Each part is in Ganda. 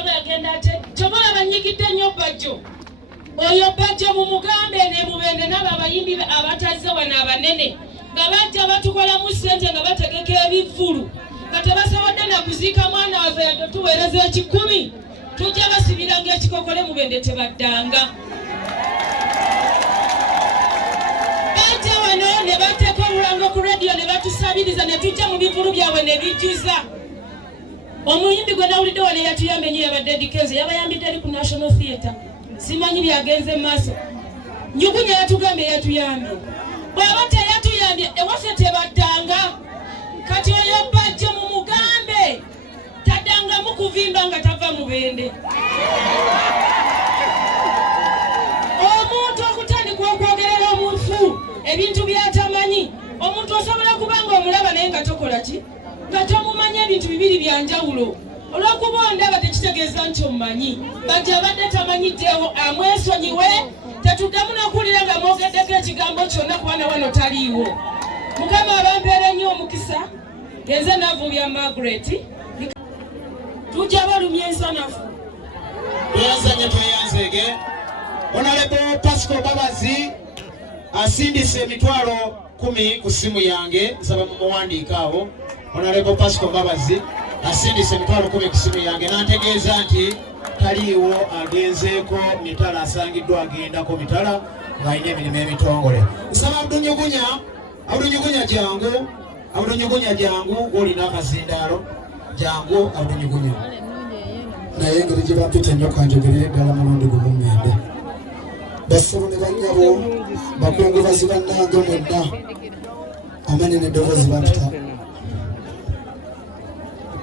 Kaga agenda ate chobola banyigidde nnyo Bajjo. Oyo Bajjo mu Mugambe ne Mubende n'abo abayimbi abatazze wano abanene nga bajja batukolamu ssente nga bategeka ebivvulu nga tebasobodde na kuziika mwana waffe yadde tuweereza 10 tujja basibiranga ekikokole Mubende tebaddanga. Bajja wano ne bateeka omulango ku radio ne batusabiriza ne tujja mu bivvulu byabwe ne bijjuza. Omuyimbi gwe nawulidde wano yatuyambe nnyo yabadde Dikenzo yabayambidde ali ku National Theatre. Simanyi byagenze maaso. Nyugunya yatugambye yatuyambye. Bw'aba teyatuyambye ewaffe tebaddanga. Kati oyo Bajjo mu Mugambe taddangamu kuvimba nga tava Mubende. Omuntu okutandika okwogerera omufu ebintu by'atamanyi. Omuntu osobola kubanga omulaba naye nga tokola ki? Nga tomumanya ebintu bibiri bya njawulo. Olw'okuba ndaba tekitegeeza nti omumanyi. Bajjo abadde tamanyiddewo amwesonyiwe tetuddamu n'okuwulira nga mwogeddeko ekigambo kyonna kubana wano taliiwo. Mukama abampeera nnyo omukisa genze navubya Margaret tujja balumya ensanafu. Tweyanzanye tweyanzege. Honorable Pascal Babazi asindise emitwalo 10 ku simu yange nsaba mumuwandiika awo. Honorable Pascal Babazi asindise emitwalo 10 ku simu yange n'antegeeza nti taliiwo agenzeeko mitala asangiddwa agendako mitala ng'alina emirimu emitongole. Nsaba Abdunyugunya jangu olina akazindaalo jangu Abdunyugunya. Naye engeri gye bampita ennyo kanjogerere ddala mulundi gumu Mende. Bassebo ne bannyabo bakungubazi bannange mwenna amanene eddoboozi bampita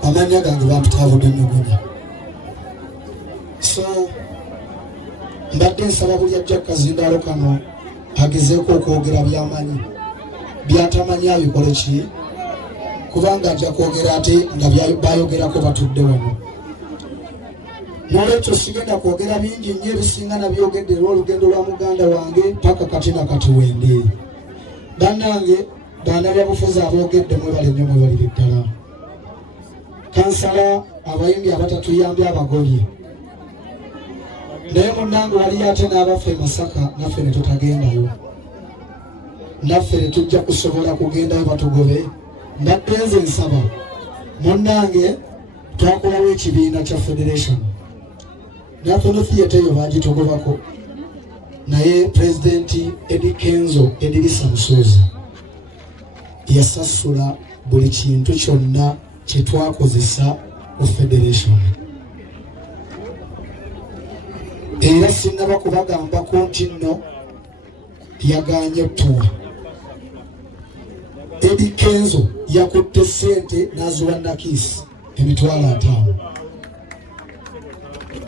amanya gange bampita Abdunyugunya. So mbadde nsaba buli ajja kukazindaalo kano agezeeko okwogera by'amanyi by'atamanyi abikole ki kubanga ajja kwogera ate nga bayogerako batudde wano. Nolwekyo sigenda kwogera bingi nnyo ebisinga nabyogedde olw'olugendo lwa muganda wange paka kati na kati wende. Bannange bannabyabufuzi aboogedde mwebale nnyo mwebalire ddala. Kansala abayimbi abatatuyambye abagolye. Naye munnange waliyo ate n'abaffe Masaka naffe ne tutagendayo. Naffe ne tujja kusobola kugendayo batugobe. Mbadde nze nsaba munnange twakolawo ekibiina kya Federation. National Theatre eyo bagitogobako. Naye Pulezidenti Edikenzo Edirisa Musozi yasasula buli kintu kyonna kye twakozesa ku Federation. Era sinnaba kubagambako nti nno yaganye tuwa. Edikenzo yakutte ssente n'azuwa Nakisi emitwalo 5.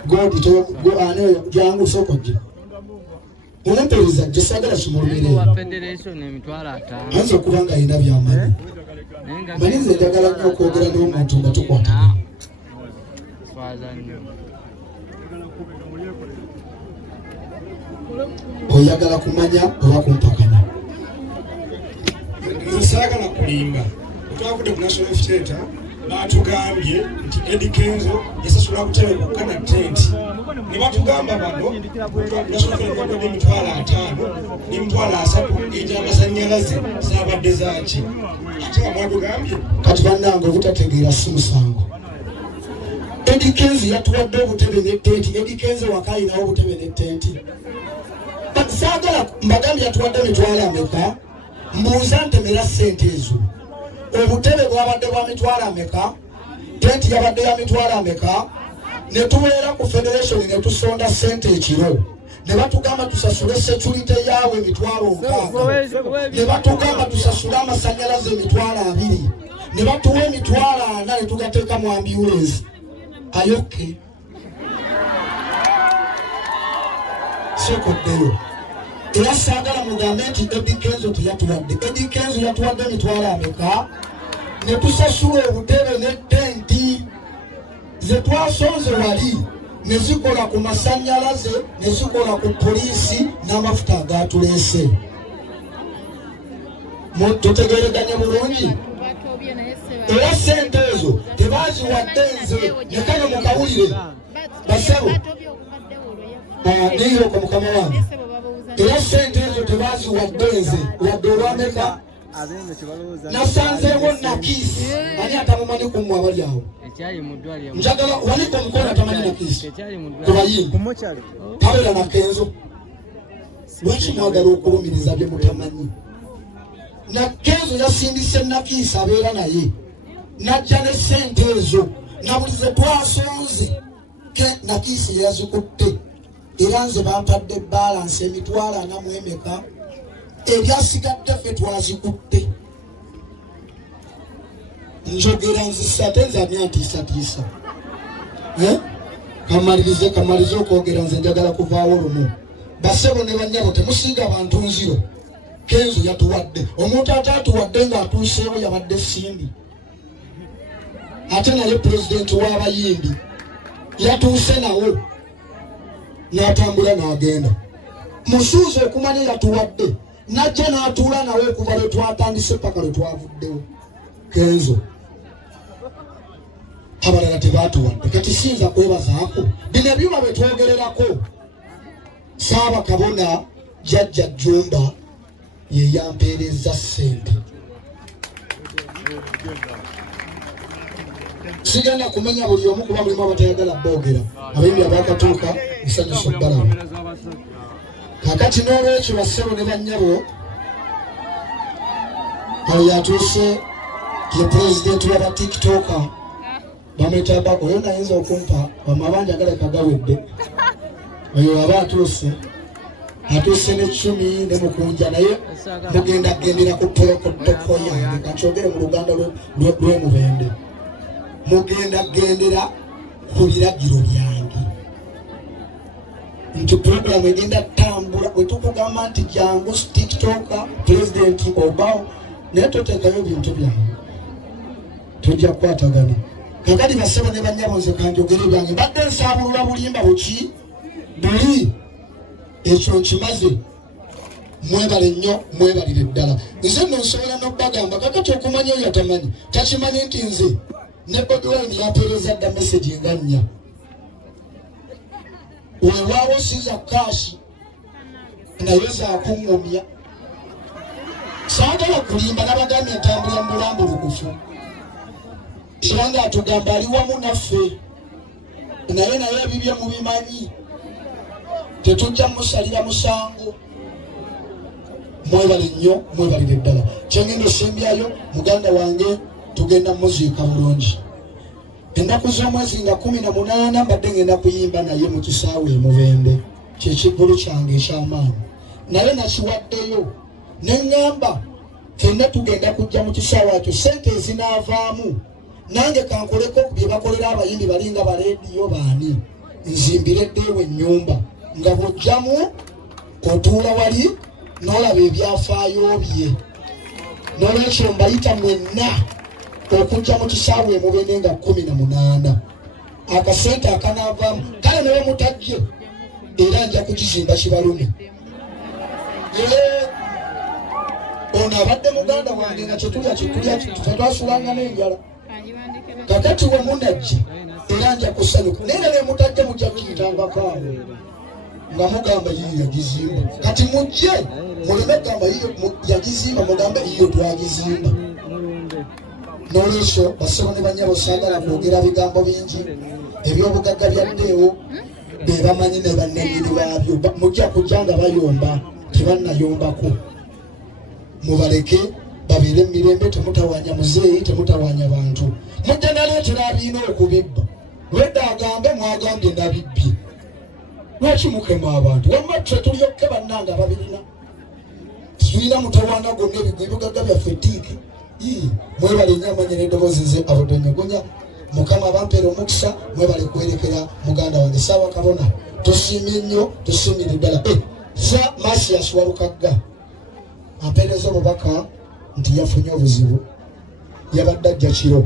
Godi to go ane jangu soko je. Omumperiza gye sagala kimulumire. Federation emitwalo 5. Anzo kubanga ina by'amanyi. Manize njagala nnyo okwogera n'omuntu nga tukwata. Oyagala kumanya oba kumpakanya. Nsagala kulimba. Twavudde ku National Theatre batugambye nti Edikenzo yasasula butebe bwokka na tent. Ne batugamba bano National Theatre emitwalo 5 n'emitwalo 3 egy'amasannyalaze zaabadde zaaki. Ate mwatugambye kati bannange obutategeera si musango. Edikenzo yatuwadde obutebe ne tent. Edikenzo wakayinawo obutebe ne tent. Sagala mbagambye yatuwadde emitwalo ameka mbuuza ntemera ssente ezo. Obutebe bwabadde bwa mitwalo ameka, tenti yabadde ya mitwalo ameka, ne tubeera ku Federation ne tusonda ssente ekiro. Ne batugamba tusasule security yaabwe emitwalo 6. Ne batugamba tusasule amasannyalaze emitwalo 2. Ne batuwa emitwalo 4 ne tugateeka mu ambulance. Ayoke. Sekoddeyo. Era sagala mugambe nti Edikenzo tuyatuwadde. Edikenzo yatuwadde emitwalo ameka ne tusasula obutebe ne tenti ze twasonze wali ne zikola ku masannyalaze ne zikola ku poliisi n'amafuta agatuleese. Tutegereganye bulungi. Era ssente ezo tebaziwadde nze ne kano mukawulire basabo niyo ko mukama wange era sente ezo tebaziwaddenze wadde olwameka nasanzeewo nakisi ani atamumanyi kummwe abali awo njagala waliko omukono atamanyi nakisi kubayimbi tabeera nakenzo lwaki mwagala okulumiriza bye mutamanyi nakenzo yasindise nakisi abeera naye najja ne sente ezo na buli ze twasonze nakisi yazikutte era nze bampadde balansi emitwalo 40 ebyasigadde ffe twazikutte njogera nzisa ate nze ani antiisatiisa kamalirize okwogera nze njagala kuvaawo lumu basebo ne banyabo temusiiga bantu nziro kenzo yatuwadde omuntu ate atuwadde ng'atuuseewo yabadde simbi ate naye pulezidenti w'abayimbi yatuuse nawo n'atambula n'agenda musuuze okumanya yatuwadde najja n'atuula nawe okuva lwe twatandise paka lwe twavuddewo kenzo abalala tebaatuwadde kati siyinza kwebazaako bino ebyuma bye twogererako saaba kabona jjajja Jjumba ye yampeereza ssente sigenda kumenya buli omu kuba mulimu abatayagala boogera abayimbi abakatuuka nsanyusa obbalaba kakati n'olwekyo bassebo ne bannyabo ayo yatuuse ye pulezidenti waba tiktoka bamweta bako oyo nayinza okumpa amabanja galeka gawedde oyo aba atuuse ne 10 ne mukunja naye mugenda gendera ku polokotoko yange kakyogere mu luganda lw'emubende mugenda gendera ku biragiro byange nti puroguramu egenda tambula bwe tukugamba nti jangu tiktoka pulezidenti obawo naye toteekayo bintu byange tujja kukwatagana kakati basebo ne bannyabo nze kanjogere byange mbadde nsaabulula bulimba buki buli ekyo nkimaze mwebale nnyo mwebalire ddala nze nno nsobola n'okubagamba kakati okumanya oyo atamanyi takimanyi nti nze ne Bobi Wine yampeereza dda meseji nga 4 weewaawo siza kashi naye zaakuŋŋumya saagala kulimba n'abagambye entambula mu bulambulukufu era ng'atugamba ali wamu naffe naye ebibye mubimanyi tetujja musalira musango mwebale nnyo mwebalire ddala kyengenda osembyayo muganda wange tugenda muziika bulungi ennaku z'omwezi nga 18 mbadde ngenda kuyimba naye mu kisaawe Mubende kyekiggulu kyange ekyamaanyi naye nakiwaddeyo neŋŋamba fenna tugenda kujja mu kisaawe akyo sente ezinaavaamu nange kankoleko bye bakolera abayimbi balinga bareediyo baani nzimbire ddeewo ennyumba nga bw'ojjamu otuula wali n'olaba ebyafaayo bye n'olwekyo mbayita mwenna okujja mu kisaawe Mubende nga 18 akasente akanaavaamu kale ne bamutajje era nja kukizimba kibalume ono abadde muganda wange nga kyetulya tetwasulanga n'enjala kakati we munajje era nja kusanyuka naye ne mutajje mujja kuyitangako nga mugamba yiyo yagizimba kati mujje muleme kugamba yiyo yagizimba mugambe yiyo twagizimba n'olwekyo basebo ne bannyabo saagala kwogera bigambo bingi ebyobugagga byaddeewo be bamanyi ne bannennyini baabyo mujja kujja nga bayomba tebannayombako mubaleke babeere emirembe temutawanya muzeeyi temutawanya bantu mujja naleetera abiina okubibba lwedda agambe mwagambye nabibbye lwaki mukema abantu wamma twe tulyokke bannanga babirina tulina mutawaana gonna ebibugagga byaffe tiiki mwebale nnyo amanya n'eddoboozi nze abodonyogonya mukama bampeera omukisa mwebale kwerekera muganda wange saawa kabona tusiimye nnyo tusiimire ddala sa Masias Walukagga ampeereza obubaka nti yafunye obuzibu yabadde ajja kiro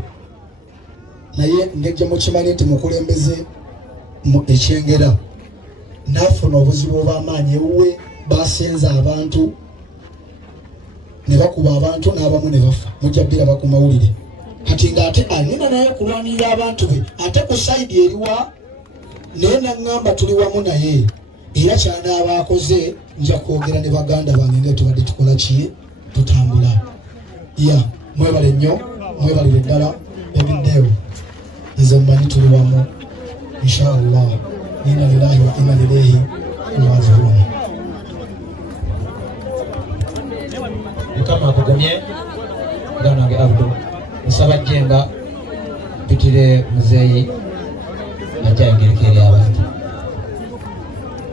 naye ngejja mukimanyi nti mukulembeze ekyengera n'afuna obuzibu obw'amaanyi ewuwe basenza abantu ne bakuba abantu n'abamu ne bafa mujja biraba ku mawulire kati ng'ate alina naye kulwanirira abantu be ate ku sayidi eriwa naye naŋŋamba tuli wamu naye era kyanaaba akoze nja kwogera ne baganda bange nga tubadde tukola ki tutambula ya mwebale nnyo mwebalire ddala ebiddeewo nze mmanyi tuli wamu inshallah inna lillahi wa inna ilaihi raji'un. Mukama akugumye muganda wange Abdul musaba jjenga pitire muzeeyi ajangerekere abantu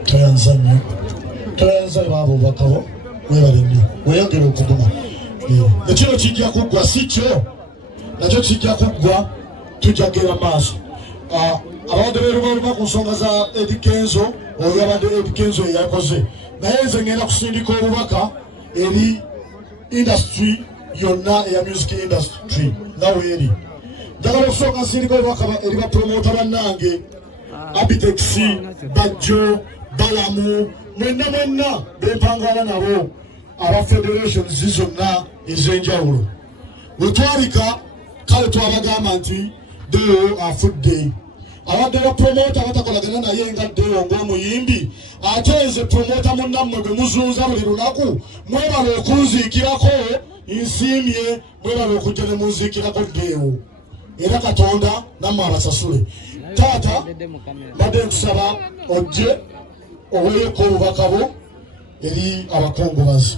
toyanzanye baabo bakabo webale nnyo weyongere okuguma ekiro kijja kuggwa si kyo nakyo kijja kuggwa tujjagera maaso abadde beerubaluma ku nsonga za Eddie Kenzo oyo abadde Eddie Kenzo eyakoze naye nze ngenda kusindika obubaka eri industry yonna eya music industry nga weeri njagala okusooka nsindika obubaka eri bapromota bannange Abitex Bajjo Balamu mwenna bempangana nabo aba federations zonna ez'enjawulo wetwalika kale twabagamba nti Deo afudde abadde bapromota batakolagana naye nga Deo ng'omuyimbi ate nze promota munnammwe bwe muzuuza buli lunaku mwebala okunziikirako nsiimye mwebala okujja ne munziikirako Deo era Katonda nammwe abasasule. Taata mbadde nkusaba ojje oweeko obubaka bwo eri abakongobazi.